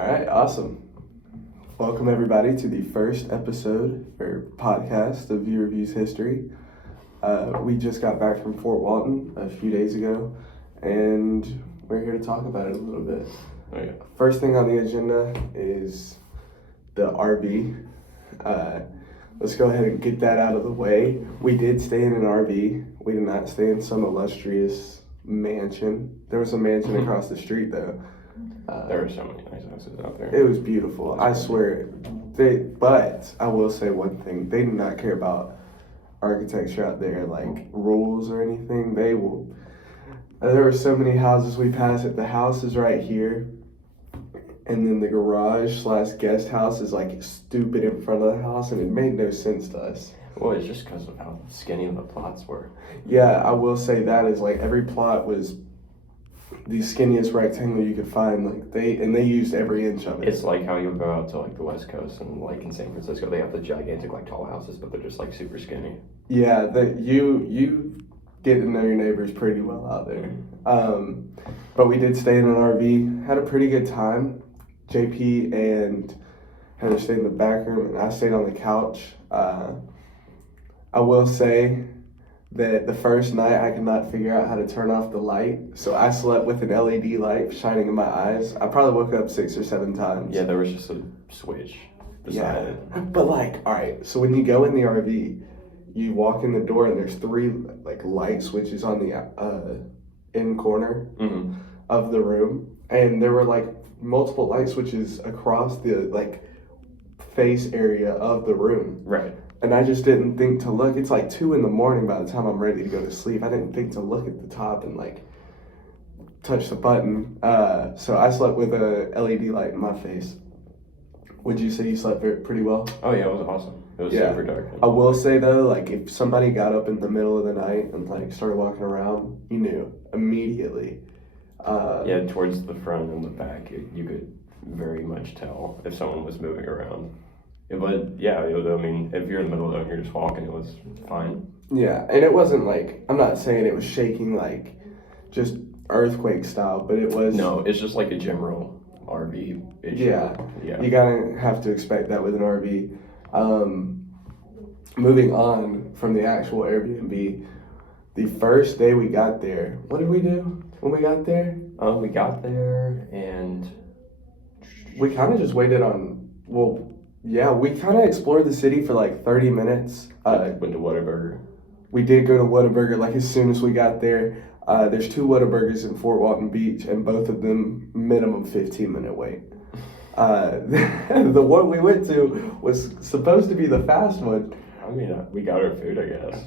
All right, awesome. Welcome everybody to the first episode or podcast of View Reviews History. We just got back from Fort Walton a few days ago, and we're here to talk about it a little bit. Oh, yeah. First thing on the agenda is the RV. Let's go ahead and get that out of the way. We did stay in an RV. We did not stay in some illustrious mansion. There was a mansion across the street though. There are so many nice houses out there. It was beautiful. I swear. But I will say one thing. They do not care about architecture out there, like rules or anything. They will. There were so many houses we passed. The house is right here. And then the garage / guest house is like stupid in front of the house. And it made no sense to us. Well, it's just because of how skinny the plots were. Yeah, I will say that is like every plot was the skinniest rectangle you could find. Like they used every inch of it. It's like how you go out to like the West Coast and like in San Francisco, they have the gigantic like tall houses, but they're just like super skinny. Yeah, you get to know your neighbors pretty well out there. But we did stay in an RV, had a pretty good time. JP and Heather stayed in the back room, and I stayed on the couch. I will say that the first night I could not figure out how to turn off the light, so I slept with an LED light shining in my eyes. I probably woke up 6 or 7 times. Yeah, there was just a switch beside it. But like, all right, so when you go in the RV, you walk in the door and there's 3 like light switches on the in corner of the room, and there were like multiple light switches across the like face area of the room. Right. And I just didn't think to look. It's like 2 a.m. by the time I'm ready to go to sleep. I didn't think to look at the top and like touch the button. So I slept with a LED light in my face. Would you say you slept pretty well? Oh yeah, it was awesome. It was super dark. I will say though, like if somebody got up in the middle of the night and like started walking around, you knew immediately. Yeah, towards the front and the back, you could very much tell if someone was moving around. But yeah, I mean, if you're in the middle of it and you're just walking, it was fine. Yeah, and it wasn't like, I'm not saying it was shaking like just earthquake style, but it was. No, it's just like a general RV issue. Yeah, yeah. You gotta have to expect that with an RV. Moving on from the actual Airbnb, the first day we got there, what did we do when we got there? We got there and we kind of just waited on, yeah, we kind of explored the city for like 30 minutes. Went to Whataburger. We did go to Whataburger like as soon as we got there. There's 2 Whataburgers in Fort Walton Beach, and both of them minimum 15-minute wait. The one we went to was supposed to be the fast one. I mean, we got our food, I guess.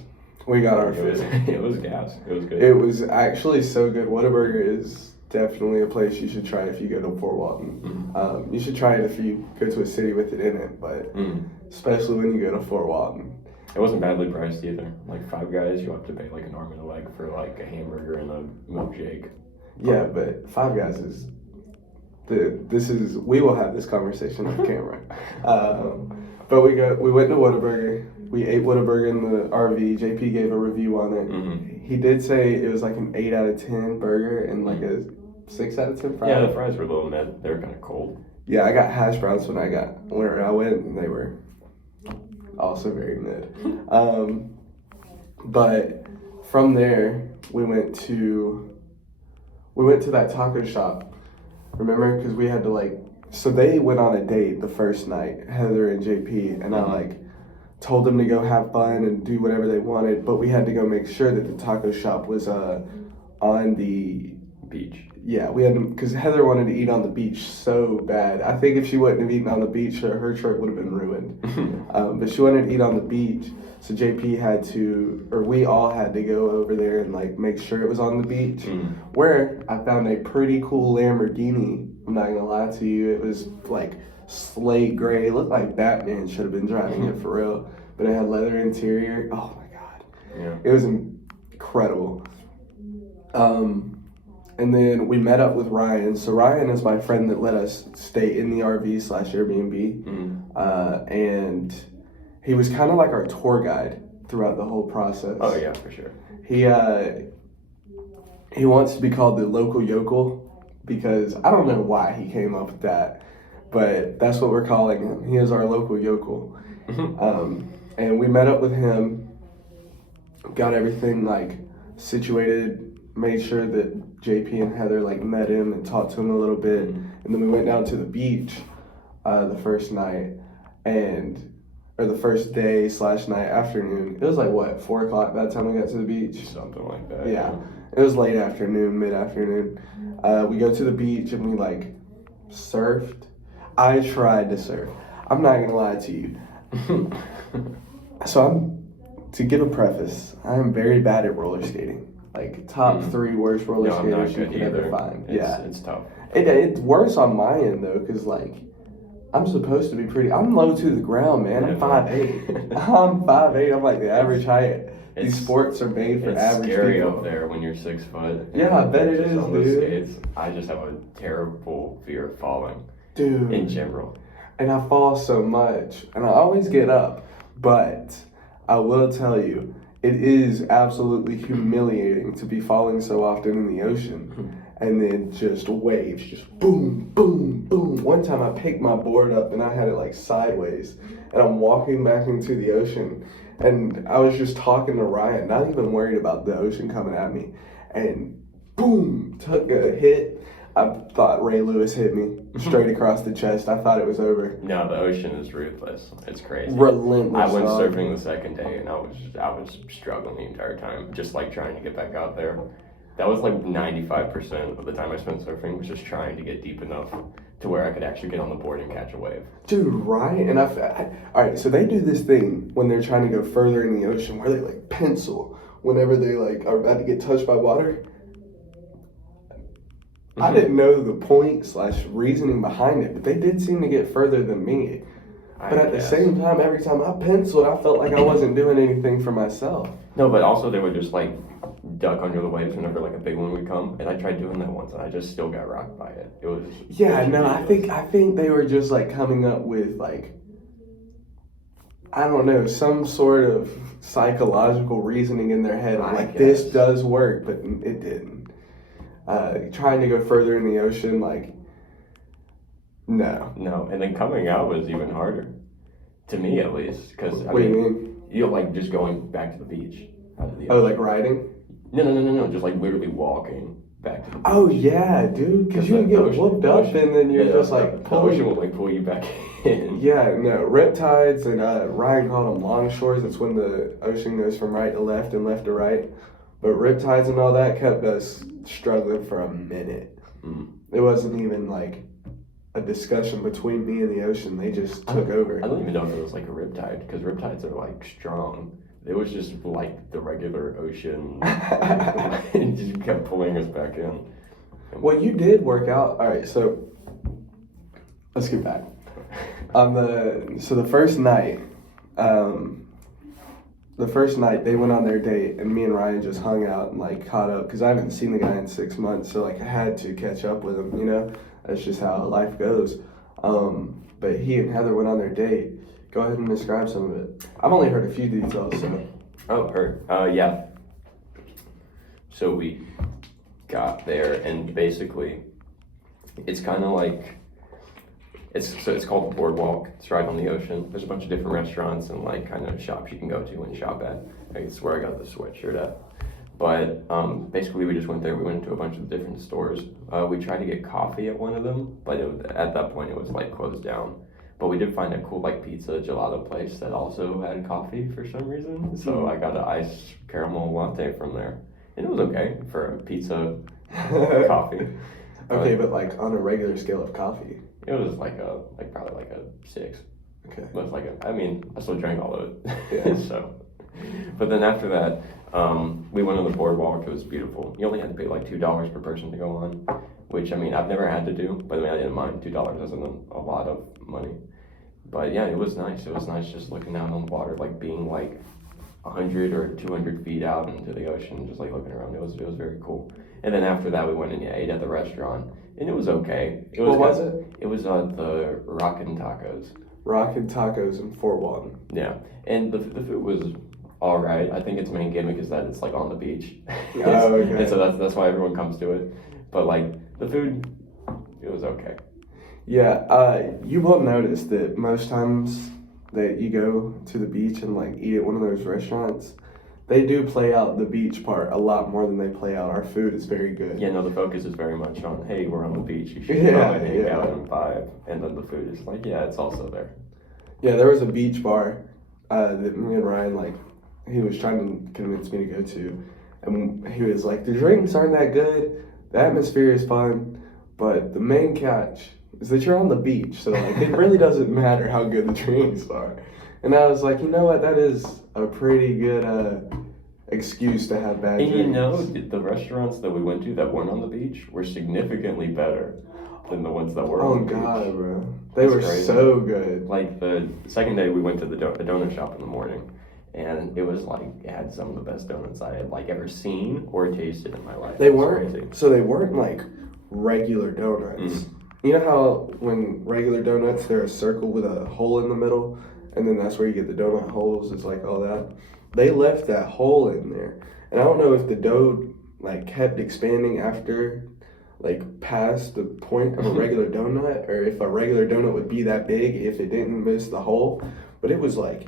We got our food. It was gas. It was good. It was actually so good. Whataburger is definitely a place you should try if you go to Fort Walton. You should try it if you go to a city with it in it, but especially when you go to Fort Walton. It wasn't badly priced either. Like Five Guys, you have to pay like an arm and a leg for like a hamburger and a milkshake. Yeah, but Five Guys is we will have this conversation on camera. But we went to Whataburger. We ate Whataburger in the RV. JP gave a review on it. He did say it was like an 8 out of 10 burger and like a 6 out of 10 fries. Yeah, the fries were a little mid. They were kind of cold. Yeah, I got hash browns when I went, and they were also very mid. But from there, we went to that taco shop. Remember? Because we had to so they went on a date the first night, Heather and JP, and I told them to go have fun and do whatever they wanted, but we had to go make sure that the taco shop was on the beach. Yeah, we had to, because Heather wanted to eat on the beach so bad. I think if she wouldn't have eaten on the beach, her trip would have been ruined. But she wanted to eat on the beach, so we all had to go over there and make sure it was on the beach. Where I found a pretty cool Lamborghini. I'm not gonna lie to you, it was slate gray. It looked like Batman should have been driving it for real. But it had leather interior. Oh my god, yeah, it was incredible. And then we met up with Ryan. So Ryan is my friend that let us stay in the RV / Airbnb. And he was kind of like our tour guide throughout the whole process. Oh yeah, for sure. He wants to be called the local yokel because I don't know why he came up with that. but that's what we're calling him. He is our local yokel. And we met up with him, got everything like situated, made sure that JP and Heather like met him and talked to him a little bit, and then we went down to the beach the first night, or the first day / night afternoon. It was like what, 4 o'clock by the time we got to the beach? Something like that. Yeah. It was late afternoon, mid-afternoon. We go to the beach and we like surfed. I tried to surf. I'm not gonna lie to you. To give a preface, I am very bad at roller skating. Like top 3 worst roller skaters you can ever find. It's tough. It's worse on my end though, cause like I'm supposed to be I'm low to the ground, man. I'm 5'8". I'm 5'8". I'm like the average height. These sports are made for average people. It's scary up there when you're 6 foot. Yeah, I bet it is, on dude. Those skates. I just have a terrible fear of falling. Dude. In general. And I fall so much, and I always get up, but I will tell you, it is absolutely humiliating to be falling so often in the ocean. And then just waves, just boom, boom, boom. One time I picked my board up and I had it like sideways, and I'm walking back into the ocean, and I was just talking to Ryan, not even worried about the ocean coming at me, and boom, took a hit. I thought Ray Lewis hit me straight across the chest. I thought it was over. No, the ocean is ruthless. It's crazy. Relentless. I went surfing the second day, and I was struggling the entire time, just like trying to get back out there. That was like 95% of the time I spent surfing was just trying to get deep enough to where I could actually get on the board and catch a wave. Dude, right? And all right, so they do this thing when they're trying to go further in the ocean where they like pencil whenever they like are about to get touched by water. I didn't know the point / reasoning behind it, but they did seem to get further than me. But at the same time, every time I penciled, I felt like I wasn't doing anything for myself. No, but also they would just like duck under the waves whenever like a big one would come, and I tried doing that once, and I just still got rocked by it. It was I think they were just like coming up with like, I don't know, some sort of psychological reasoning in their head like this does work, but it didn't. Trying to go further in the ocean, like, no. And then coming out was even harder, to me at least, because what do you mean? You're like just going back to the beach. Like riding? No, just like literally walking back to the beach. Oh yeah, dude, because you get whooped up and then you're just like the ocean will like pull you back in. Yeah, no, riptides, and Ryan called them longshores. It's when the ocean goes from right to left and left to right. But riptides and all that kept us struggling for a minute. It wasn't even like a discussion between me and the ocean. They just took over. I don't even know if it was like a riptide, because riptides are like strong. It was just like the regular ocean. It just kept pulling us back in. Well, you did work out. All right, so let's get back. The first night they went on their date, and me and Ryan just hung out and like caught up, because I haven't seen the guy in 6 months, so like I had to catch up with him, you know? That's just how life goes. But he and Heather went on their date. Go ahead and describe some of it. I've only heard a few details, so. Oh, heard. Yeah. So we got there, and basically it's kind of like, it's called the Boardwalk. It's right on the ocean. There's a bunch of different restaurants and like kind of shops you can go to and shop at. It's where I got the sweatshirt at. But basically we just went there. We went into a bunch of different stores. We tried to get coffee at one of them, but at that point it was like closed down. But we did find a cool like pizza gelato place that also had coffee for some reason. So I got an iced caramel latte from there. And it was okay for a pizza coffee. Okay, but like on a regular scale of coffee. It was probably like a 6. Okay. But I still drank all of it. Yeah. So, but then after that, we went on the boardwalk. It was beautiful. You only had to pay like $2 per person to go on, which I've never had to do, but I didn't mind. $2 isn't a lot of money. But yeah, it was nice. It was nice just looking out on the water, like being like 100 or 200 feet out into the ocean, just like looking around. It was very cool. And then after that, we went and ate at the restaurant. And it was okay. What was it? It was the Rockin' Tacos. Rockin' Tacos in Fort Walton. Yeah, and the food was all right. I think its main gimmick is that it's like on the beach. Oh, okay. And so that's why everyone comes to it. But like the food, it was okay. Yeah, you will notice that most times that you go to the beach and like eat at one of those restaurants, they do play out the beach part a lot more than they play out our food is very good. Yeah, no, the focus is very much on, hey, we're on the beach, you should Yeah, probably hang yeah. out and vibe. And then the food is like, yeah, it's also there. Yeah, there was a beach bar that me and Ryan like. He was trying to convince me to go to, and he was like, "The drinks aren't that good. The atmosphere is fun, but the main catch is that you're on the beach. So like, it really doesn't matter how good the drinks are." And I was like, you know what? That is a pretty good excuse to have bad And drinks. you know, the restaurants that we went to that weren't on the beach were significantly better than the ones that were Oh on the God, beach. bro, they That's were crazy. so good. Like the second day we went to the donut shop in the morning, and it was like, it had some of the best donuts I had like ever seen or tasted in my life. They It was weren't. crazy. So they weren't like regular donuts. You know how when regular donuts they're a circle with a hole in the middle, and then that's where you get the donut holes. It's like all that. They left that hole in there, and I don't know if the dough like kept expanding after like past the point of a regular donut, or if a regular donut would be that big if it didn't miss the hole. But it was like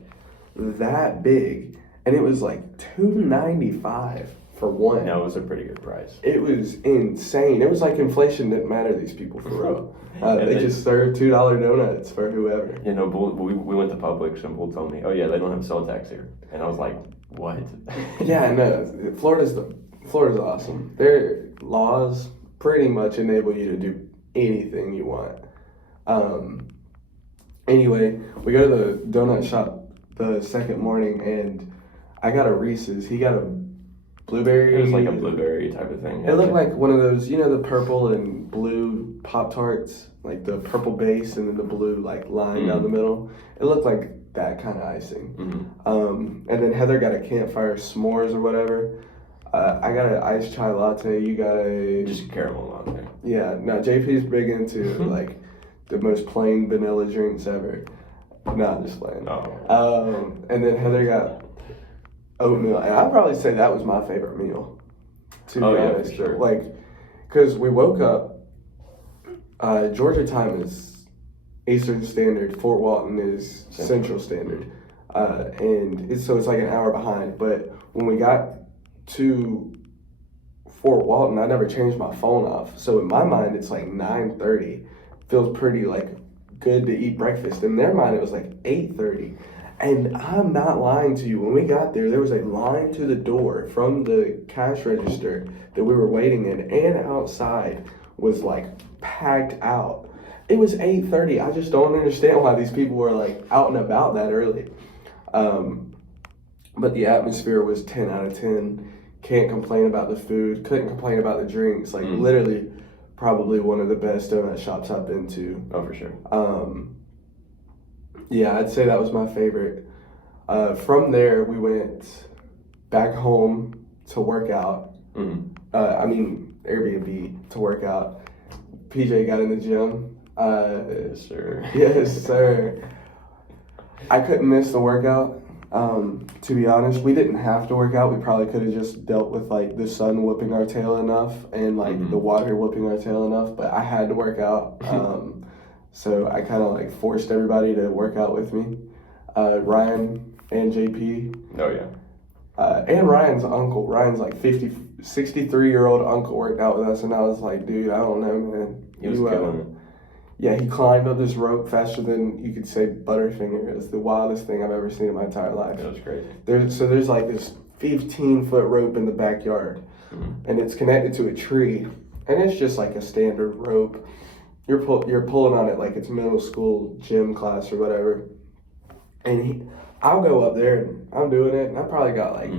that big, and it was like $2.95 for one. No, it was a pretty good price. It was insane. It was like inflation didn't matter. These people for real. And They just served $2 donuts for whoever. You know, we went to Publix and Bull told me, oh yeah, they don't have cell tax here. And I was like, what? Yeah, no. Florida's awesome. Their laws pretty much enable you to do anything you want. Anyway, we go to the donut shop the second morning, and I got a Reese's. He got a blueberry. It was like a blueberry type of thing. It looked like one of those, you know, the purple and blue Pop-Tarts, like the purple base and then the blue like line down the middle. It looked like that kind of icing. Mm-hmm. And then Heather got a campfire s'mores or whatever. I got an iced chai latte. You got a Just caramel on there. yeah. No, JP's big into like the most plain vanilla drinks ever. No, I'm just playing. Oh. And then Heather got oatmeal, and I'd probably say that was my favorite meal. To be Yeah, honest, for sure. like, cause we woke up. Georgia time is Eastern Standard. Fort Walton is Central Standard, and it's like an hour behind. But when we got to Fort Walton, I never changed my phone off. So in my mind, it's like 9:30. Feels pretty like good to eat breakfast. In their mind, it was like 8:30. And I'm not lying to you. When we got there was a line to the door from the cash register that we were waiting in, and outside was like packed out. It was 8:30. I just don't understand why these people were like out and about that early. But the atmosphere was 10 out of 10. Can't complain about the food. Couldn't complain about the drinks. Like literally, probably one of the best donut shops I've been to. Oh, for sure. Yeah, I'd say that was my favorite. From there, we went back home to work out. Airbnb to work out. PJ got in the gym. Yes, sir. Yes, sir. I couldn't miss the workout. To be honest, we didn't have to work out. We probably could have just dealt with like the sun whooping our tail enough and like the water whooping our tail enough. But I had to work out. So I kind of like forced everybody to work out with me. Ryan and JP. Oh, yeah. And Ryan's uncle. Ryan's like 63-year-old uncle worked out with us. And I was like, dude, I don't know, man. He was killing it. Yeah, he climbed up this rope faster than you could say Butterfinger. It's the wildest thing I've ever seen in my entire life. That was crazy. There's like this 15-foot rope in the backyard. And it's connected to a tree. And it's just like a standard rope. You're pulling on it like it's middle school gym class or whatever. And I'll go up there and I'm doing it, and I probably got like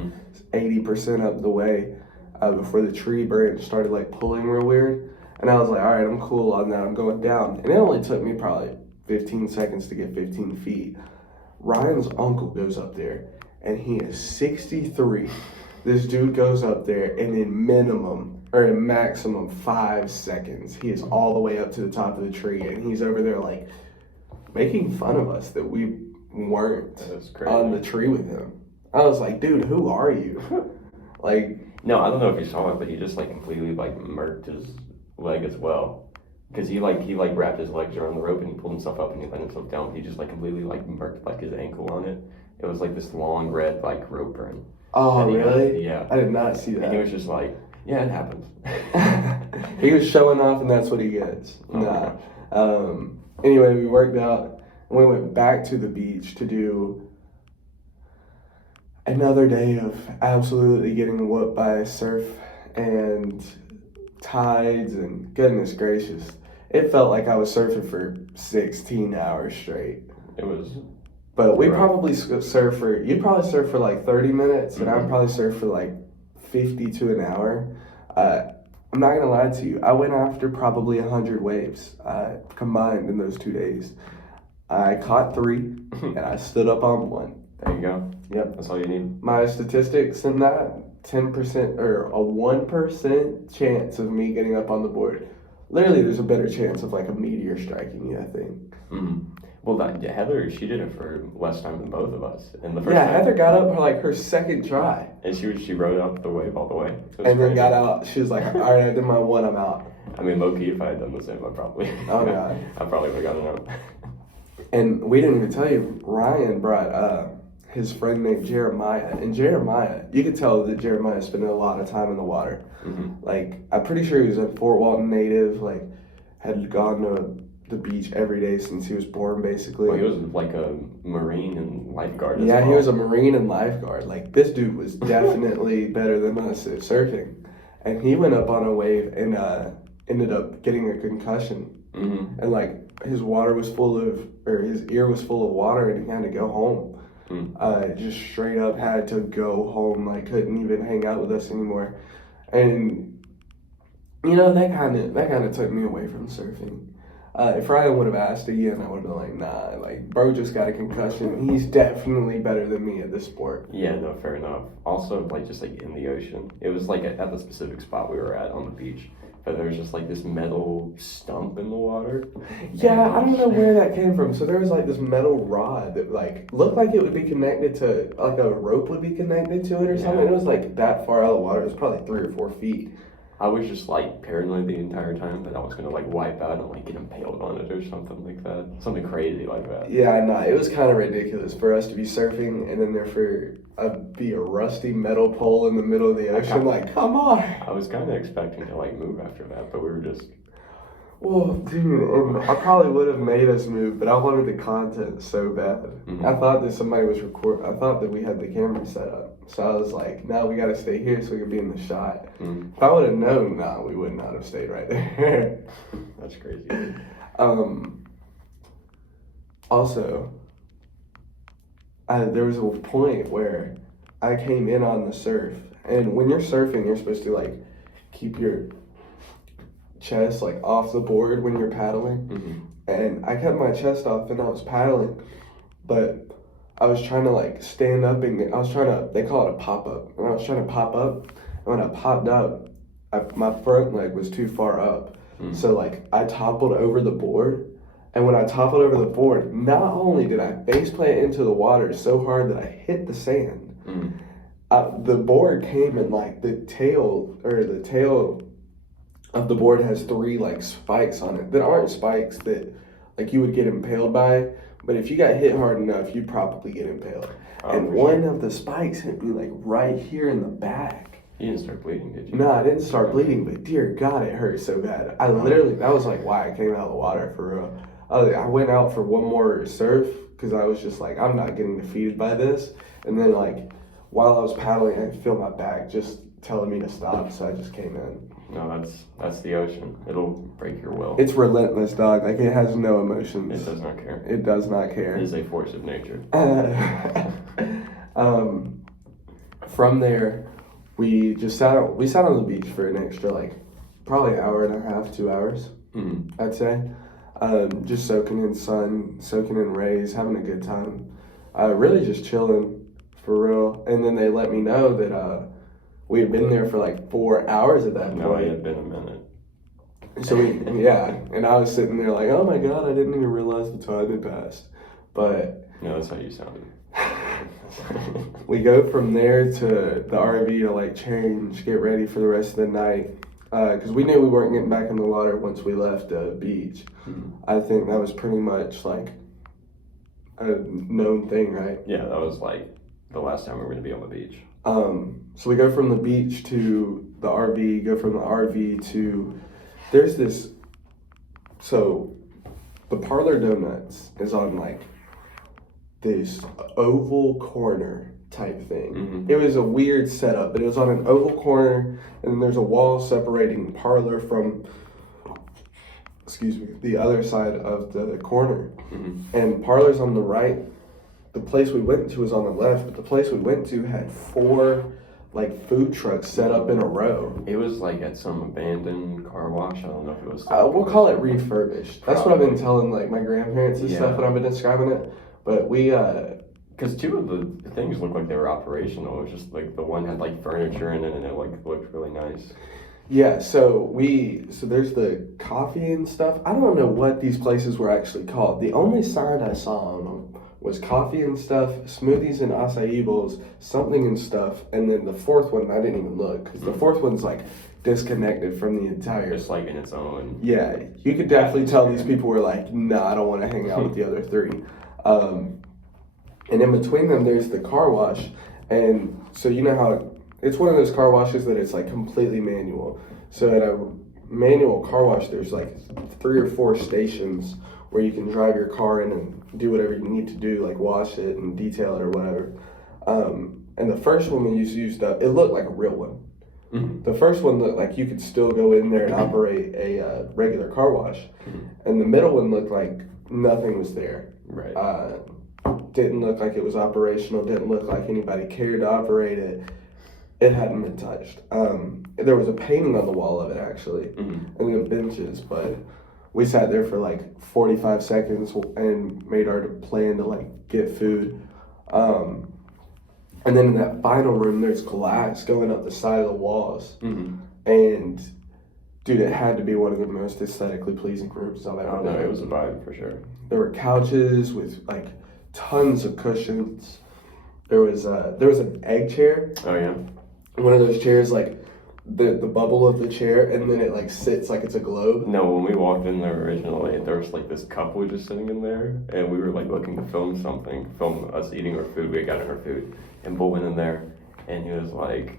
80% up the way before the tree branch started like pulling real weird. And I was like, all right, I'm cool on that. I'm going down. And it only took me probably 15 seconds to get 15 feet. Ryan's uncle goes up there, and he is 63. This dude goes up there, and in maximum 5 seconds, he is all the way up to the top of the tree, and he's over there like making fun of us that we weren't on the tree with him. I was like, dude, who are you? Like, no, I don't know if you saw it, but he just like completely like murked his leg as well. because he wrapped his legs around the rope and he pulled himself up and he let himself down. He just like completely like marked like his ankle on it. It was like this long red like rope burn. Oh, And he really? yeah. I did not see that. And he was just like, yeah, it happens. He was showing off, and that's what he gets. Oh, Nah. Anyway, we worked out, and we went back to the beach to do another day of absolutely getting whooped by surf and tides, and goodness gracious. It felt like I was surfing for 16 hours straight. It was. But we Right. probably surf for, you'd probably surf for like 30 minutes, and I'd probably surf for like 50 to an hour. I'm not gonna lie to you, I went after probably 100 waves combined in those 2 days. I caught 3, and I stood up on 1. There you go. Yep. That's all you need. My statistics in that, 10% or a 1% chance of me getting up on the board. Literally, there's a better chance of like a meteor striking you, I think. Well, Heather, she did it for less time than both of us. And the first Yeah, time, Heather got up for like her second try. and she rode up the wave all the way. It was And then crazy. got out. She was like, all right, I did my 1, I'm out. I mean, low-key, if I had done the same, I probably. Oh, God. I probably would have gotten out. And we didn't even tell you, Ryan brought his friend named Jeremiah. And Jeremiah, you could tell that Jeremiah spending a lot of time in the water. Like, I'm pretty sure he was a Fort Walton native, like, had gone to the beach every day since he was born, basically. Well, he was like a Marine and lifeguard as Yeah, well. he was a Marine and lifeguard. Like, this dude was definitely better than us at surfing. And he went up on a wave and ended up getting a concussion. And, like, his ear was full of water, and he had to go home. Just straight up had to go home. Like, couldn't even hang out with us anymore. And, you know, that kind of took me away from surfing. If Ryan would have asked again, I would have been like, nah, like, bro just got a concussion. He's definitely better than me at this sport. Yeah, no, fair enough. Also, like, just like in the ocean. It was like at the specific spot we were at on the beach. But there was just like this metal stump in the water. Yeah, I don't know where that came from. So there was like this metal rod that like looked like it would be connected to, like a rope would be connected to it or something. Yeah. It was like that far out of the water. It was probably 3 or 4 feet. I was just like paranoid the entire time that I was gonna like wipe out and like get impaled on it or something like that. Something crazy like that. Yeah, no, it was kind of ridiculous for us to be surfing and then there be a rusty metal pole in the middle of the ocean. Like, come on. I was kind of expecting to like move after that, but we were just. Well, dude, and I probably would have made us move, but I wanted the content so bad. I thought that somebody was recording. I thought that we had the camera set up. So I was like, no, we got to stay here so we could be in the shot. If I would have known, no, we would not have stayed right there. That's crazy. Also, there was a point where I came in on the surf. And when you're surfing, you're supposed to like keep your chest like off the board when you're paddling. And I kept my chest off and I was paddling, but I was trying to like stand up and they call it a pop up, and I was trying to pop up, and when I popped up, my front leg was too far up. So like I toppled over the board, and when I toppled over the board, not only did I face plant into the water so hard that I hit the sand, the board came and like the tail of the board has 3 like spikes on it that aren't spikes that like you would get impaled by, but if you got hit hard enough, you'd probably get impaled. And one of the spikes hit me like right here in the back. You didn't start bleeding, did you? No, I didn't start bleeding, but dear God, it hurt so bad. I literally, that was like why I came out of the water for real. I went out for one more surf because I was just like, I'm not getting defeated by this. And then like while I was paddling, I could feel my back just telling me to stop, so I just came in. No, that's the ocean. It'll break your will. It's relentless, dog. Like, it has no emotions. It does not care. It does not care. It is a force of nature. From there, we sat on the beach for an extra, like, probably an hour and a half, 2 hours, I'd say. Just soaking in sun, soaking in rays, having a good time. Really just chilling, for real. And then they let me know that we had been there for like 4 hours at that point. No, it had been a minute. So and I was sitting there like, oh my God, I didn't even realize the time had passed. But no, that's how you sounded. we go from there to the RV to like change, get ready for the rest of the night. because we knew we weren't getting back in the water once we left the beach. I think that was pretty much like a known thing, right? Yeah, that was like the last time we were going to be on the beach. So we go from the beach to the RV, go from the RV to, there's this, so the Parlor Donuts is on like this oval corner type thing. It was a weird setup, but it was on an oval corner, and then there's a wall separating the parlor from, the other side of the corner. And parlor's on the right. The place we went to was on the left, but the place we went to had 4 like food trucks set up in a row. It was like at some abandoned car wash. I don't know if it was. We'll call it refurbished. That's what I've been telling like my grandparents and stuff when I've been describing it. But we, because 2 of the things looked like they were operational. It was just like the one had like furniture in it, and it like looked really nice. Yeah, so there's the coffee and stuff. I don't know what these places were actually called. The only sign I saw on them was coffee and stuff, smoothies and acai bowls, something and stuff, and then the 4th one I didn't even look because the 4th one's like disconnected from the entire. It's like in its own. Yeah, you could definitely tell these people were like, nah, I don't want to hang out with the other 3. And in between them, there's the car wash, and so you know how it's one of those car washes that it's like completely manual. So at a manual car wash, there's like 3 or 4 stations where you can drive your car in and do whatever you need to do, like wash it and detail it or whatever. And the first one we used up, it looked like a real one. The first one looked like you could still go in there and operate a regular car wash. And the middle one looked like nothing was there. Right. Didn't look like it was operational, didn't look like anybody cared to operate it. It hadn't been touched. There was a painting on the wall of it actually, and the benches, but we sat there for like 45 seconds and made our plan to like get food. And then in that final room, there's glass going up the side of the walls. And dude, it had to be one of the most aesthetically pleasing rooms I've ever done. It was a vibe for sure. There were couches with like tons of cushions. There was an egg chair. Oh yeah. One of those chairs, like the bubble of the chair, and then it like sits like it's a globe. No, when we walked in there originally, there was like this couple just sitting in there, and we were like looking to film us eating our food. We had gotten our food, and Bull went in there, and he was like,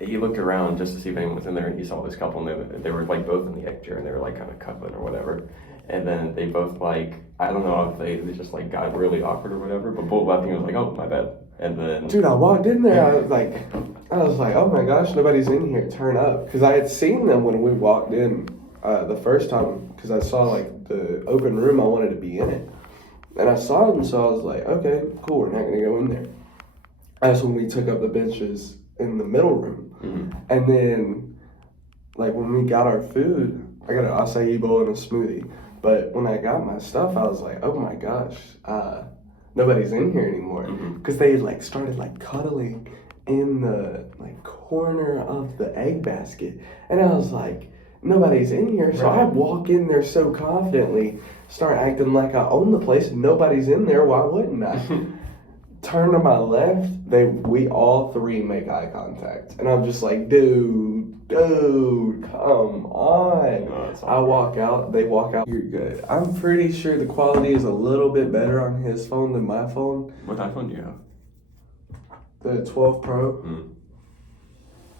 he looked around just to see if anyone was in there, and he saw this couple, and they were like both in the egg chair, and they were like kind of cupping or whatever. And then they both like, I don't know if they just like got really awkward or whatever, but Bull left and he was like, oh, my bad. And then... Dude, I walked in there, I was like, oh my gosh, nobody's in here, turn up. Because I had seen them when we walked in the first time, because I saw like the open room, I wanted to be in it. And I saw them, so I was like, okay, cool, we're not going to go in there. That's when we took up the benches in the middle room. And then, like when we got our food, I got an acai bowl and a smoothie. But when I got my stuff, I was like, oh my gosh, nobody's in here anymore. Because they like started like cuddling in the like corner of the egg basket. And I was like, nobody's in here. So I walk in there so confidently, start acting like I own the place. Nobody's in there. Why wouldn't I? Turn to my left, we all 3 make eye contact. And I'm just like, dude, come on. No, I walk out, they walk out. You're good. I'm pretty sure the quality is a little bit better on his phone than my phone. What iPhone do you have? The 12 Pro.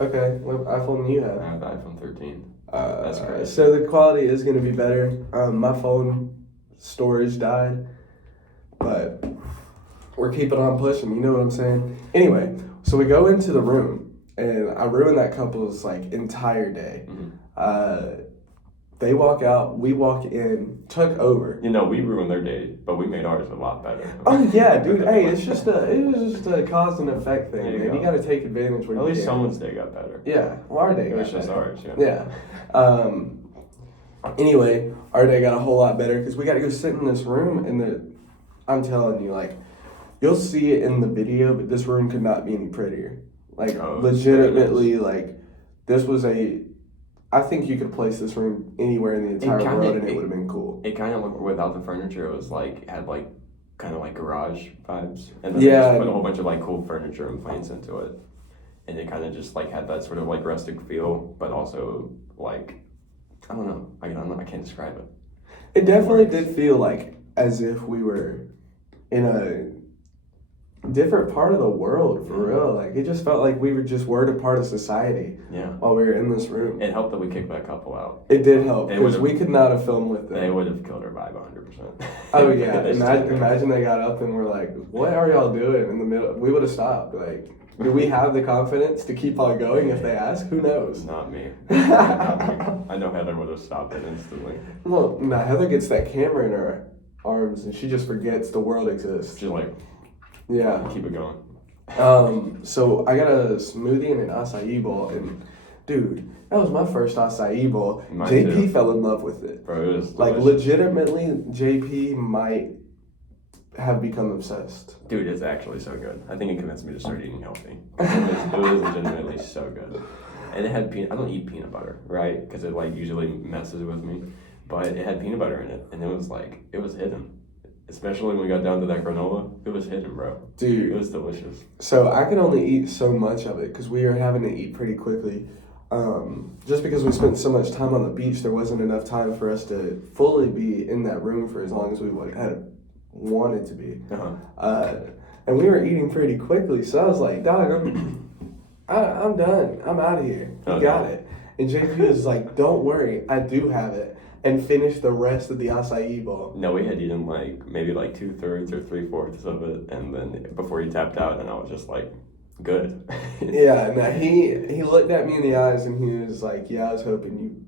Okay, what iPhone do you have? I have the iPhone 13. That's crazy. So the quality is going to be better. My phone storage died, but we're keeping on pushing, you know what I'm saying? Anyway, so we go into the room, and I ruined that couple's like entire day. They walk out, we walk in, took over. You know, we ruined their day, but we made ours a lot better. Oh yeah, dude. Hey, it was just a cause and effect thing, man. You got to take advantage when you can. At least someone's day got better. Yeah, well, our day It was got just better. ours, yeah. Yeah. Anyway, our day got a whole lot better because we got to go sit in this room, and I'm telling you, like, you'll see it in the video, but this room could not be any prettier. Like, legitimately, like, this was I think you could place this room anywhere in the entire world and it would have been cool. It kind of looked, without the furniture, it was like, it had like, kind of like garage vibes. And then they just put a whole bunch of like cool furniture and plants into it. and it kind of just like had that sort of like rustic feel, but also like I don't know, I can't describe it. It definitely did feel like as if we were in a different part of the world, for real. Like, it just felt like we weren't a part of society while we were in this room. It helped that we kicked that couple out. It did help, because we could not have filmed with them. They would have killed our vibe 100%. Oh, yeah. Imagine they got up and were like, what are y'all doing in the middle? We would have stopped. Like, do we have the confidence to keep on going if they ask? Who knows? Not me. Not me. I know Heather would have stopped it instantly. Well, no, Heather gets that camera in her arms and she just forgets the world exists. She's like, yeah. Keep it going. So I got a smoothie and an acai bowl, and dude, that was my first acai bowl. Mine JP too. fell in love with it. Bro, it was like delicious. legitimately, JP might have become obsessed. Dude, it's actually so good. I think it convinced me to start eating healthy. It was legitimately so good. And it had I don't eat peanut butter, right? Because it like usually messes with me. But it had peanut butter in it, and it was hidden. Especially when we got down to that granola, it was hidden, bro. Dude. It was delicious. So I could only eat so much of it because we were having to eat pretty quickly. Just because we spent so much time on the beach, there wasn't enough time for us to fully be in that room for as long as we had wanted to be. And we were eating pretty quickly, so I was like, dog, I'm done. I'm out of here. You got it. And JP was like, don't worry, I do have it. And finished the rest of the acai bowl. No, we had eaten maybe 2/3 or 3/4 of it, and then before he tapped out, and I was just like, good. Yeah, and he looked at me in the eyes and he was like, yeah, I was hoping you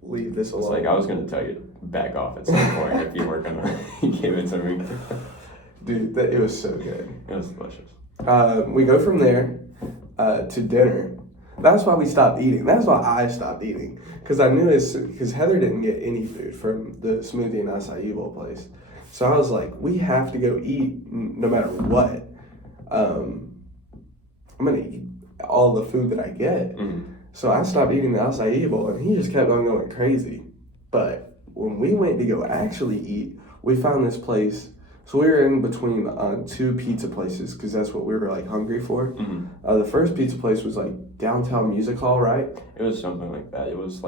leave this alone. It's like, I was going to tell you to back off at some point if you weren't going to give it to me. Dude, it was so good. It was delicious. We go from there to dinner. That's why we stopped eating. That's why I stopped eating. Because I knew because Heather didn't get any food from the smoothie and acai bowl place. So I was like, we have to go eat no matter what. I'm going to eat all the food that I get. Mm-hmm. So I stopped eating the acai bowl, and he just kept on going crazy. But when we went to go actually eat, we found this place. So we were in between two pizza places because that's what we were hungry for. Mm-hmm. The first pizza place was downtown music hall, right? It was something like that. It was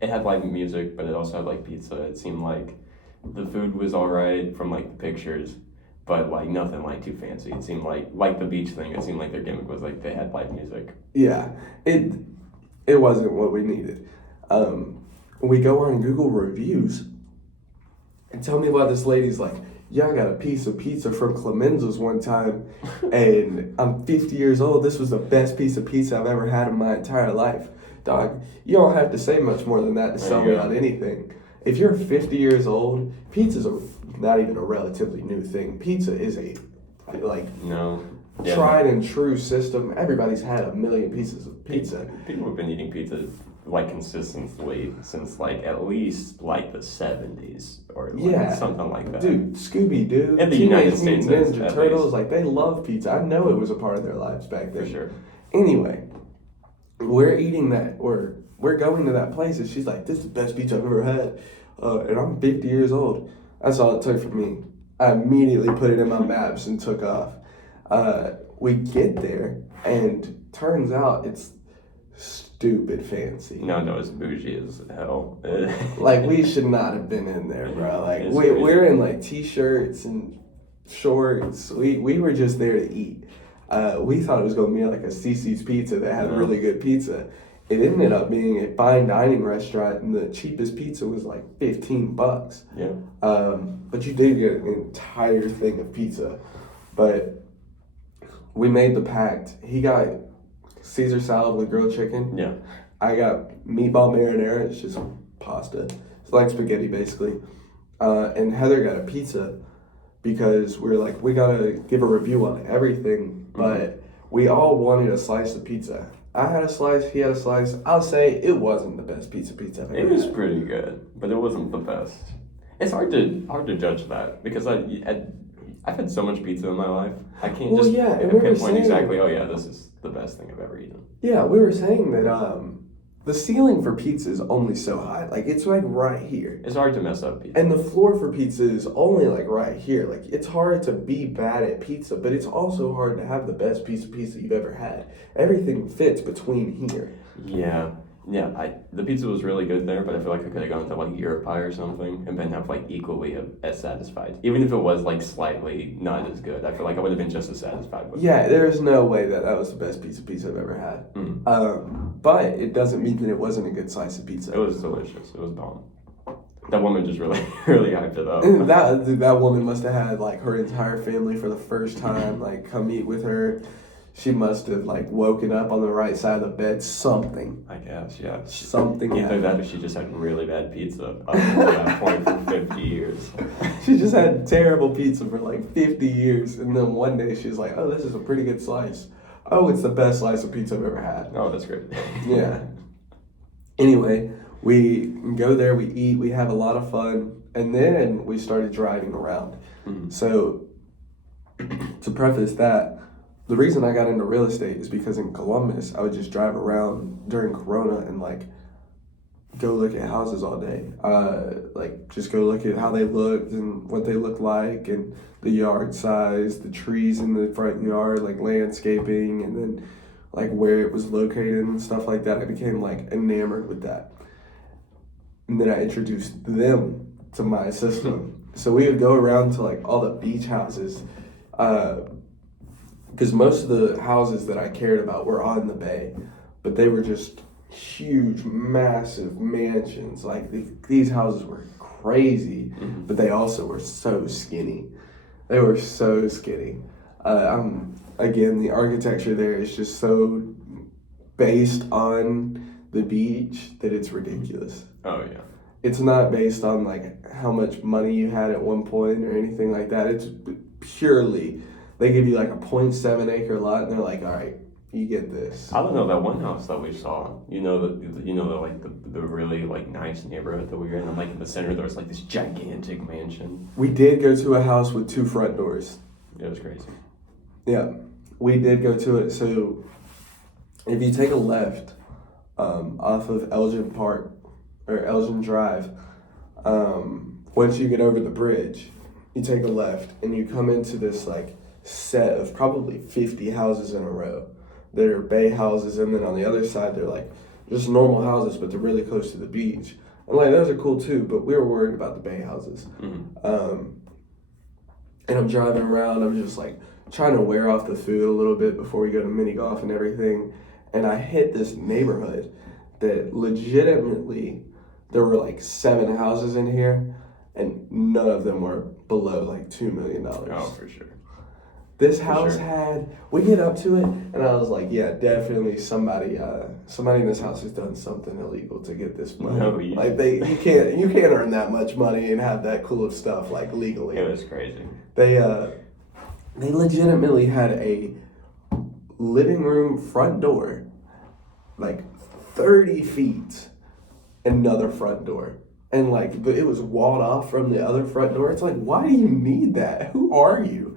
it had music, but it also had pizza. It seemed like the food was all right from the pictures, but nothing too fancy. It seemed like the beach thing. It seemed like their gimmick was they had live music. Yeah, it wasn't what we needed. We go on Google reviews. And tell me why this lady's like, yeah, I got a piece of pizza from Clemenza's one time, and I'm 50 years old. This was the best piece of pizza I've ever had in my entire life. Dog, you don't have to say much more than that to sell me on anything. If you're 50 years old, pizza's not even a relatively new thing. Pizza is a, tried and true system. Everybody's had a million pieces of pizza. People have been eating pizza consistently since at least the 70s or something like that. Dude, Scooby-Doo, in the United States, Ninja Turtles, they love pizza. I know it was a part of their lives back then. For sure. Anyway, we're eating that, or we're going to that place, and she's like, this is the best pizza I've ever had. And I'm 50 years old. That's all it took for me. I immediately put it in my maps and took off. We get there, and turns out it's stupid fancy. No, it's bougie as hell. We should not have been in there, bro. We're in t-shirts and shorts. We were just there to eat. We thought it was going to be a CC's Pizza that had really good pizza. It ended up being a fine dining restaurant, and the cheapest pizza was $15. Yeah. But you did get an entire thing of pizza. But we made the pact. He got Caesar salad with grilled chicken. Yeah. I got meatball marinara. It's just pasta. It's like spaghetti, basically. And Heather got a pizza because we're we gotta give a review on everything. But we all wanted a slice of pizza. I had a slice. He had a slice. I'll say it wasn't the best pizza I've ever had. It was pretty good, but it wasn't the best. It's hard to judge that because I've had so much pizza in my life. I can't pinpoint exactly. Oh yeah, this is the best thing I've ever eaten. Yeah, we were saying that the ceiling for pizza is only so high. Like, it's like right here. It's hard to mess up pizza. And the floor for pizza is only like right here. Like, it's hard to be bad at pizza, but it's also hard to have the best piece of pizza you've ever had. Everything fits between here. Yeah. The pizza was really good there, but I feel like I could have gone to like Europe Pie or something and been like equally as satisfied. Even if it was like slightly not as good, I feel like I would have been just as satisfied with it. Yeah, there's no way that was the best piece of pizza I've ever had. But it doesn't mean that it wasn't a good slice of pizza. It was delicious. It was bomb. That woman just really, really hyped it up. That woman must have had like her entire family for the first time like come eat with her. She must have like woken up on the right side of the bed. Something. I guess, yeah. Something. Either that or she just had really bad pizza up until that point for 50 years. She just had terrible pizza for like 50 years, and then one day she's like, "Oh, this is a pretty good slice. Oh, it's the best slice of pizza I've ever had." Oh, that's great. Yeah. Anyway, we go there, we eat, we have a lot of fun, and then we started driving around. So, to preface that, the reason I got into real estate is because in Columbus, I would just drive around during Corona and like go look at houses all day. Like just go look at how they looked and what they look like and the yard size, the trees in the front yard, like landscaping, and then like where it was located and stuff like that. I became like enamored with that. And then I introduced them to my system. So we would go around to like all the beach houses, because most of the houses that I cared about were on the bay, but they were just huge, massive mansions. Like these houses were crazy, but they also were so skinny. They were so skinny. Again, the architecture there is just so based on the beach that it's ridiculous. Oh, yeah. It's not based on like how much money you had at one point or anything like that. It's purely, they give you like a 0.7 acre lot and they're like, all right, you get this. I don't know, that one house that we saw, the really like nice neighborhood that we were in, and like in the center there was like this gigantic mansion. We did go to a house with 2 front doors. It was crazy. Yeah, we did go to it. So if you take a left off of Elgin Park or Elgin Drive, once you get over the bridge, you take a left and you come into this like set of probably 50 houses in a row that are bay houses, and then on the other side they're like just normal houses, but they're really close to the beach. And like those are cool too, but we were worried about the bay houses. And I'm driving around, I'm just like trying to wear off the food a little bit before we go to mini golf and everything. And I hit this neighborhood that legitimately, there were like 7 houses in here, and none of them were below like $2 million. Oh, for sure. This house had, we get up to it, and I was like, yeah, definitely somebody in this house has done something illegal to get this money. No, like you can't earn that much money and have that cool of stuff like legally. It was crazy. They legitimately had a living room front door, like 30 feet, another front door. And like, but it was walled off from the other front door. It's like, why do you need that? Who are you?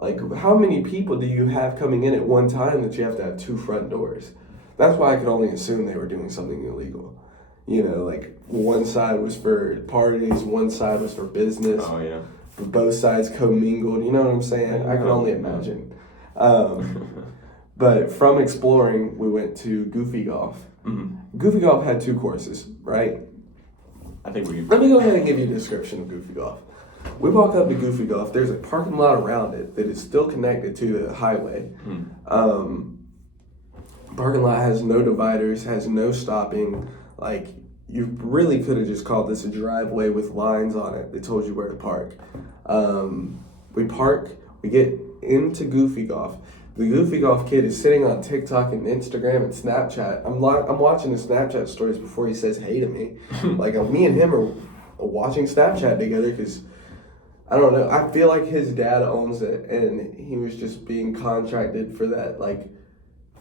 Like, how many people do you have coming in at one time that you have to have 2 front doors? That's why I could only assume they were doing something illegal. Like one side was for parties, one side was for business. Oh, yeah. Both sides commingled, you know what I'm saying? I can only imagine. But from exploring, we went to Goofy Golf. Goofy Golf had 2 courses, right? I think Let me go ahead and give you a description of Goofy Golf. We walk up to Goofy Golf. There's a parking lot around it that is still connected to the highway. Parking lot has no dividers, has no stopping. Like, you really could have just called this a driveway with lines on it that told you where to park. We park, we get into Goofy Golf. The Goofy Golf kid is sitting on TikTok and Instagram and Snapchat. I'm watching the Snapchat stories before he says hey to me. Like, me and him are watching Snapchat together because, I don't know, I feel like his dad owns it and he was just being contracted for that, like,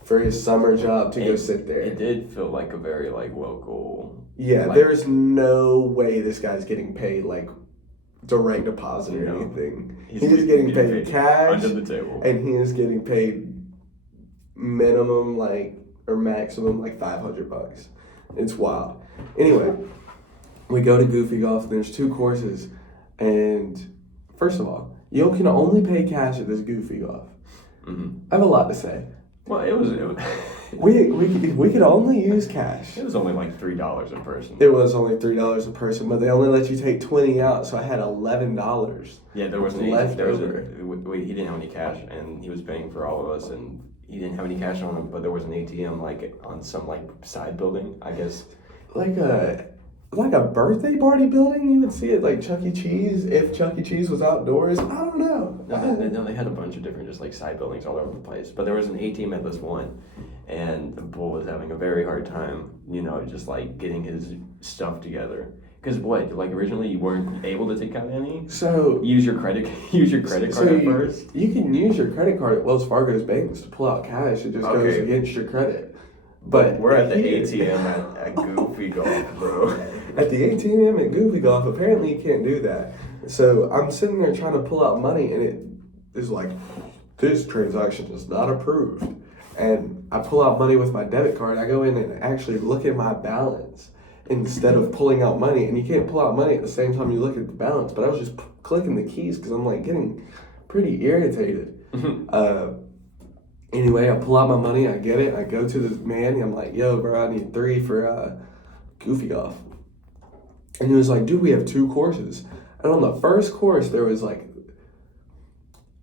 for his summer job to go sit there. It did feel like a very, like, local... Yeah, like, there's no way this guy's getting paid, like, direct deposit or anything. He's getting paid cash, under the table, and he is getting paid minimum, like, or maximum, like, $500. It's wild. Anyway, we go to Goofy Golf. And there's 2 courses, and first of all, you can only pay cash at this Goofy Golf. Mm-hmm. I have a lot to say. Well, it was we could only use cash. it was only like $3 a person. It was only $3 a person, but they only let you take 20 out, so I had $11. Yeah, there was left over. He didn't have any cash, and he was paying for all of us, and he didn't have any cash on him. But there was an ATM like on some like side building, I guess. Like a birthday party building, you would see it like Chuck E. Cheese, if Chuck E. Cheese was outdoors. I don't know. No, they had a bunch of different just like side buildings all over the place. But there was an ATM at this one, and the bull was having a very hard time, just like getting his stuff together. Because like originally you weren't able to take out any. So use your credit card at first. You can use your credit card at Wells Fargo's banks to pull out cash. It just goes against your credit. But we're at the ATM at Goofy Golf, bro. At the ATM at Goofy Golf, apparently you can't do that. So I'm sitting there trying to pull out money, and it is like, this transaction is not approved. And I pull out money with my debit card. I go in and actually look at my balance instead of pulling out money. And you can't pull out money at the same time you look at the balance. But I was just clicking the keys because I'm like getting pretty irritated. Anyway, I pull out my money, I get it, I go to the man, and I'm like, yo, bro, I need 3 for Goofy Golf. And he was like, dude, we have 2 courses. And on the first course, there was like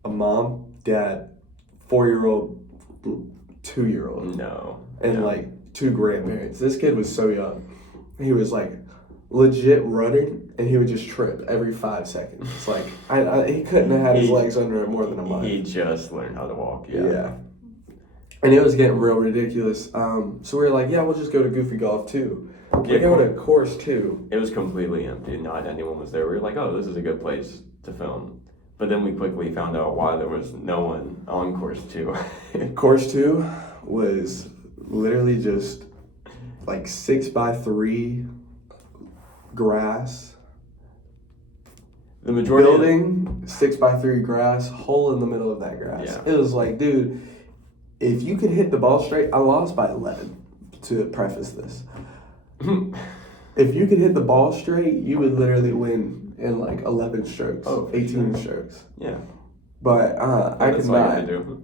a mom, dad, 4-year-old, 2-year-old. No. And like 2 grandparents. This kid was so young. He was like legit running, and he would just trip every 5 seconds. It's like, he couldn't have had his legs under it more than a month. He just learned how to walk, Yeah. And it was getting real ridiculous. So we were like, yeah, we'll just go to Goofy Golf too. We go to course 2. It was completely empty. Not anyone was there. We were like, oh, this is a good place to film. But then we quickly found out why there was no one on course 2. Course 2 was literally just like 6x3 grass. The majority building, 6x3 grass, hole in the middle of that grass. Yeah. It was like, dude, if you could hit the ball straight, I lost by 11, to preface this. If you could hit the ball straight, you would literally win in like 11 strokes, 18 strokes. Yeah. But I could not. Do.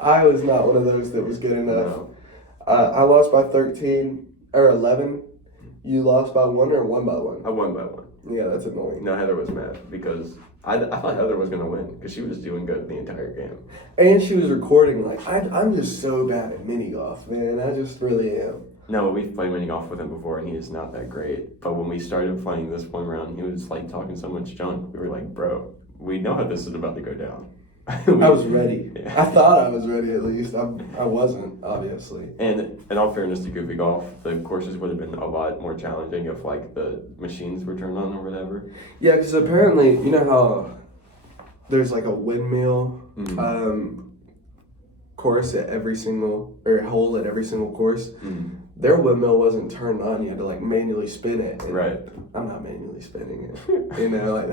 I was not one of those that was good enough. No. I lost by 13 or 11. You lost by 1 or won by 1? I won by 1. Yeah, that's annoying. No, Heather was mad because I thought Heather was going to win because she was doing good the entire game. And she was recording like, I'm just so bad at mini golf, man. I just really am. No, we've played mini golf with him before, and he is not that great. But when we started playing this one round, he was like talking so much junk. We were like, bro, we know how this is about to go down. I was ready. Yeah. I thought I was ready at least. I wasn't, obviously. And in all fairness to Goofy Golf, the courses would have been a lot more challenging if like the machines were turned on or whatever. Yeah, because apparently, you know how there's like a windmill course at every single, or hole at every single course? Mm-hmm. Their windmill wasn't turned on. You had to like manually spin it. Right. I'm not manually spinning it. You know, like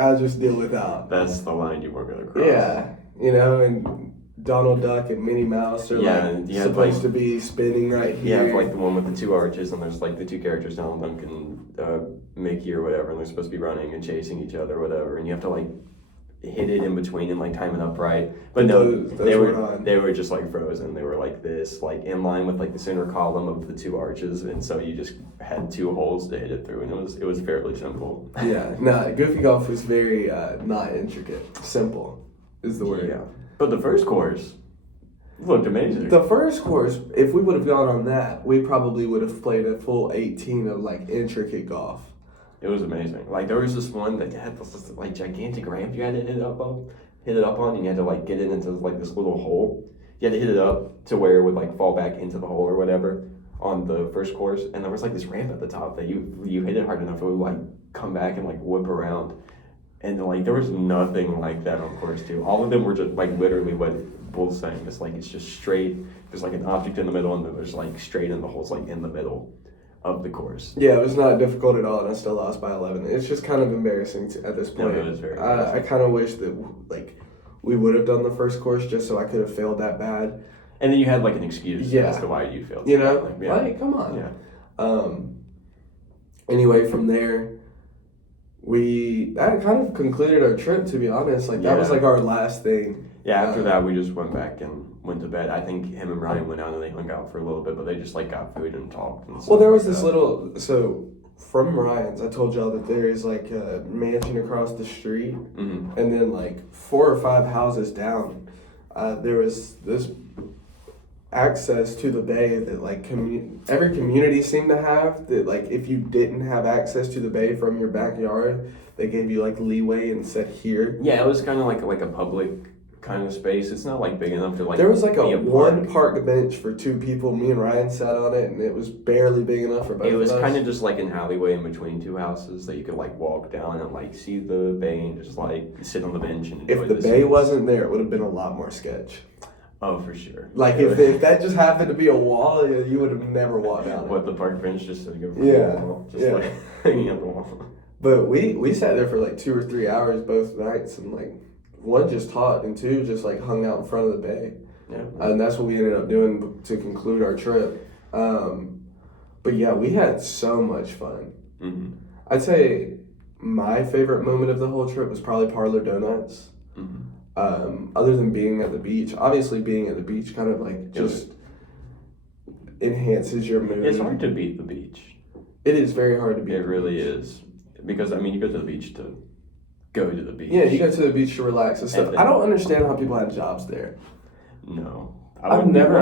I'll just deal without. That's the line you weren't going to cross. Yeah. You know, and Donald Duck and Minnie Mouse are supposed to be spinning right here. Yeah, like the one with the 2 arches, and there's like the 2 characters, Donald Duck and Mickey or whatever, and they're supposed to be running and chasing each other or whatever, and you have to like hit it in between and like time it up right. But no, they were just like frozen. They were like this, like in line with like the center column of the 2 arches, and so you just had 2 holes to hit it through, and it was fairly simple. Yeah, no, Goofy Golf was very not intricate. Simple is the word. Yeah. But the first course looked amazing. The first course, if we would have gone on that, we probably would have played a full 18 of like intricate golf. It was amazing. Like there was this one that had this like gigantic ramp you had to hit it up on, and you had to like get it into like this little hole. You had to hit it up to where it would like fall back into the hole or whatever on the first course. And there was like this ramp at the top that you hit it hard enough, it would like come back and like whip around. And like there was nothing like that on course 2. All of them were just like literally what Bull's saying. It's like it's just straight. There's like an object in the middle, and then there's like straight, and the hole's like in the middle of the course. Yeah, it was not difficult at all, and I still lost by 11. It's just kind of embarrassing at this point. No, it was very embarrassing. I kind of wish that like we would have done the first course just so I could have failed that bad. And then you had like an excuse as to why you failed. You know, like, come on. Yeah. Anyway, from there, that kind of concluded our trip, to be honest. Like, that was like our last thing. Yeah, after that, we just went back and went to bed. I think him and Ryan went out and they hung out for a little bit, but they just like got food and talked and stuff. Well, there was this so from Ryan's, I told y'all that there is like a mansion across the street, and then like 4 or 5 houses down, there was this access to the bay that like every community seemed to have, that like if you didn't have access to the bay from your backyard, they gave you like leeway and said here. Yeah, it was kind of like a public kind of space. It's not like big enough to like. There was like a one park. park bench for 2 people. Me and Ryan sat on it, and it was barely big enough for both of us. It was kind of just like an alleyway in between 2 houses that you could like walk down and like see the bay and just like sit on the bench and enjoy If the bay wasn't there, it would have been a lot more sketch. Oh, for sure. Like if that just happened to be a wall, you would have never walked down it. What, the park bench just sitting over Yeah, the wall? Just yeah. like hanging on the wall. But we sat there for like 2 or 3 hours both nights, and like 1 just taught, and 2 just like hung out in front of the bay. Yeah. And that's what we ended up doing to conclude our trip. But yeah, we had so much fun. Mm-hmm. I'd say my favorite moment of the whole trip was probably Parlor Donuts. Mm-hmm. Other than being at the beach, obviously being at the beach kind of like just enhances your mood. It's hard to beat the beach. It is very hard to beat. It really is. Because, I mean, you go to the beach to go to the beach. Yeah, you go to the beach to relax and stuff. I don't understand how people have jobs there. No. I've never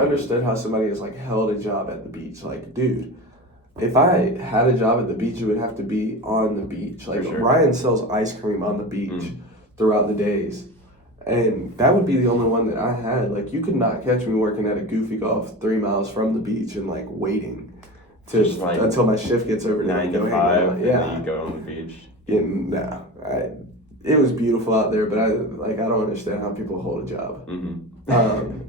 understood how somebody has like held a job at the beach. Like, dude, if I had a job at the beach, it would have to be on the beach. Like, sure. Ryan sells ice cream on the beach throughout the days. And that would be the only one that I had. Like, you could not catch me working at a Goofy Golf 3 miles from the beach and like waiting until my shift gets over. 9 to 5, and then you go on the beach. Yeah, no, it was beautiful out there, but I don't understand how people hold a job. Mm-hmm.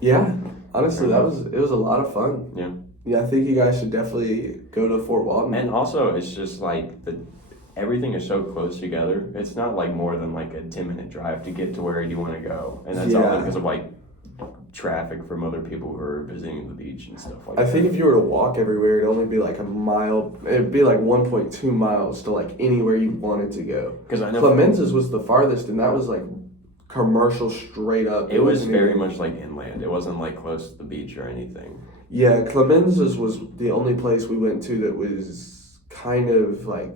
Yeah, honestly, it was a lot of fun. Yeah, I think you guys should definitely go to Fort Walton. And also, it's just like everything is so close together. It's not like more than like a 10-minute drive to get to where you want to go, and that's all because of like traffic from other people who are visiting the beach and stuff like that. I think if you were to walk everywhere, it'd only be like a mile. It'd be like 1.2 miles to like anywhere you wanted to go. Because I know Clemenza's was the farthest, and that was like commercial straight up. It was very much like inland. It wasn't like close to the beach or anything. Yeah, Clemenza's was the only place we went to that was kind of like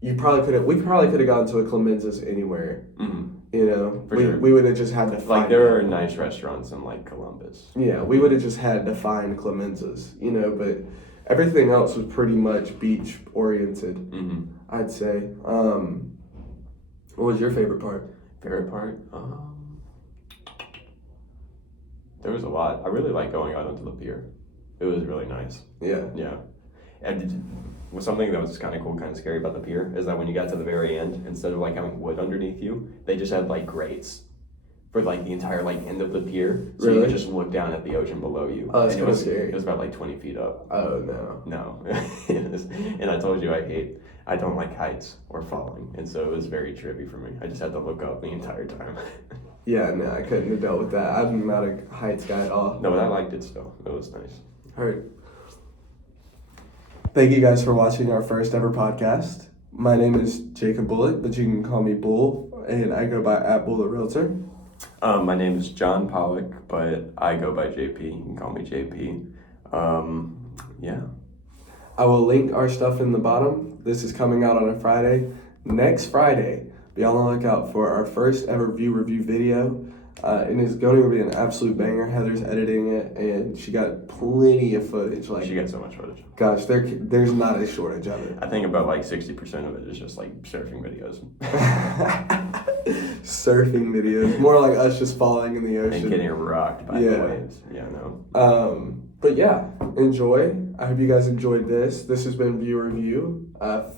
we probably could have gone to a Clemenza's anywhere. Mm-hmm. You know, we would have just had to find. Like there are nice restaurants in like Columbus. Yeah, we would have just had to find Clemenza's, you know, but everything else was pretty much beach oriented. Mm-hmm. I'd say. What was your favorite part? Favorite part? There was a lot. I really like going out onto the pier. It was really nice. Yeah. Yeah. And something that was kind of cool, kind of scary about the pier is that when you got to the very end, instead of like having wood underneath you, they just had like grates for like the entire like end of the pier. So you could just look down at the ocean below you. Oh, that's kind of scary. It was about like 20 feet up. Oh, no. No. And I told you I don't like heights or falling. And so it was very trippy for me. I just had to look up the entire time. Yeah, no, I couldn't have dealt with that. I'm not a heights guy at all. No, but I liked it still. It was nice. Heard. Thank you guys for watching our first ever podcast. My name is Jacob Bullock, but you can call me Bull, and I go by @BulletRealtor. My name is John Pollock, but I go by JP. You can call me JP. Yeah. I will link our stuff in the bottom. This is coming out on a Friday. Next Friday, be on the lookout for our first ever view review video. And it's going to be an absolute banger. Heather's editing it, and she got plenty of footage. Like she got so much footage. Gosh, there's not a shortage of it. I think about like 60% of it is just like surfing videos. Surfing videos, more like us just falling in the ocean and getting rocked by the waves. Yeah, no. But yeah, enjoy. I hope you guys enjoyed this. This has been View Review,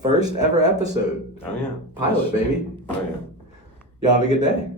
first ever episode. Oh yeah, pilot, baby. Oh yeah. Y'all have a good day.